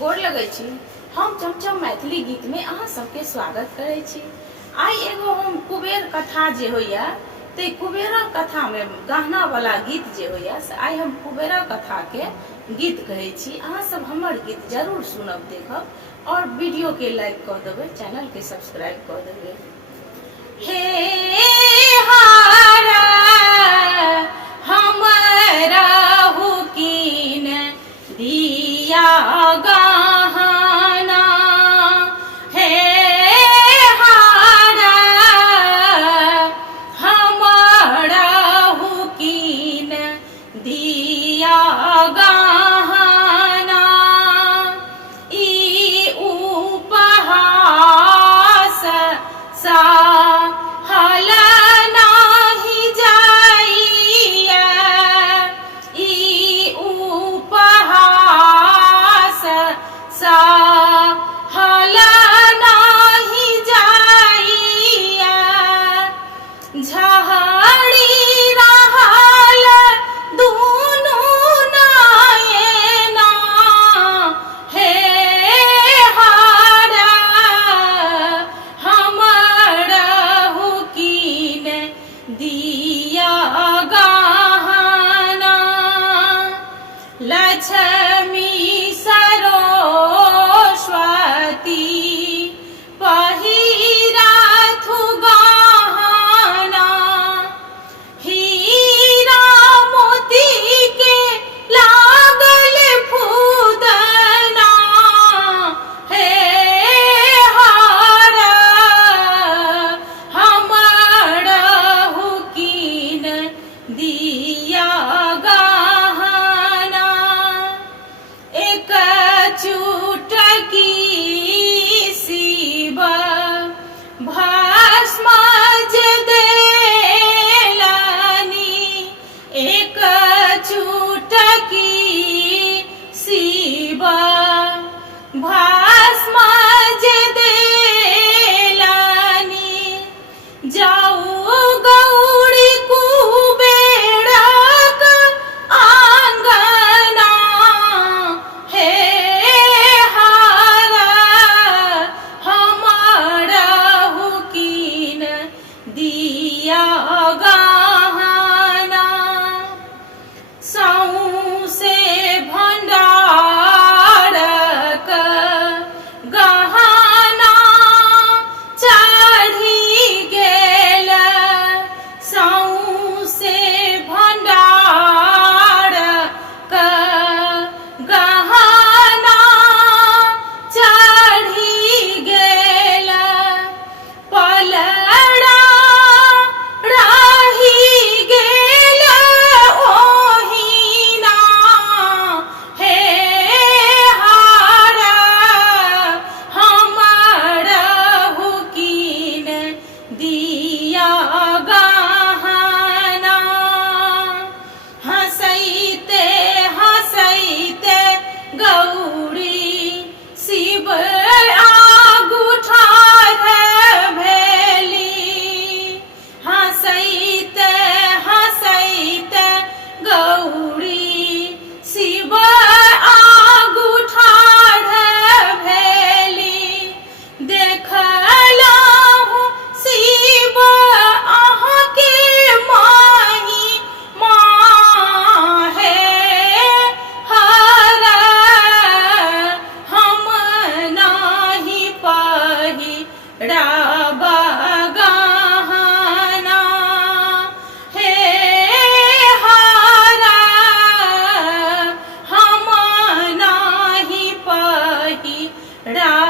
गोर लगै छी। हम चमचम मैथिली गीत में अहाँ सबके स्वागत करै छी। आई एगो हम कुबेर कथा जे होइया ते कुबेर कथा में गहना वाला गीत जे होइया से आई हम कुबेर कथा के गीत कहै छी। अहाँ सब हमर गीत जरूर सुनब, देखब और वीडियो के लाइक कर देबै, चैनल के सब्सक्राइब कर देबै। हे हारा हमरा हुकीन दिया गहना, हे हारा हमरा हुकीन दिया गहना, ई उपहास सा लक्ष्मी सरस्वती पहिराथु गहना, हीरा मोती के लागल फूदना, हे हारा हमर हुकीन दिया चुटकी शिव भस्म देलनी, एक चुटकी शिव भस्म देलनी, जाऊ गौरी कुबेरक आंगना, हे दिया गहना, सौंसे भंडारक गहना चढ़ी गेल, सौंसे भंडारक गहना चढ़ी गेल, पलड़ा दिया गहना, हंसैते हंसैते गौरी शिव आगू ठाढ़ भेली, हंसैते हंसैते गौरी शिव आगू ठाढ़ भेली, देखलहुँ शिव अहाँके माही माँ, हे हारा हम नाही पहिरब गहना, हे हारा हम नाही पहिरब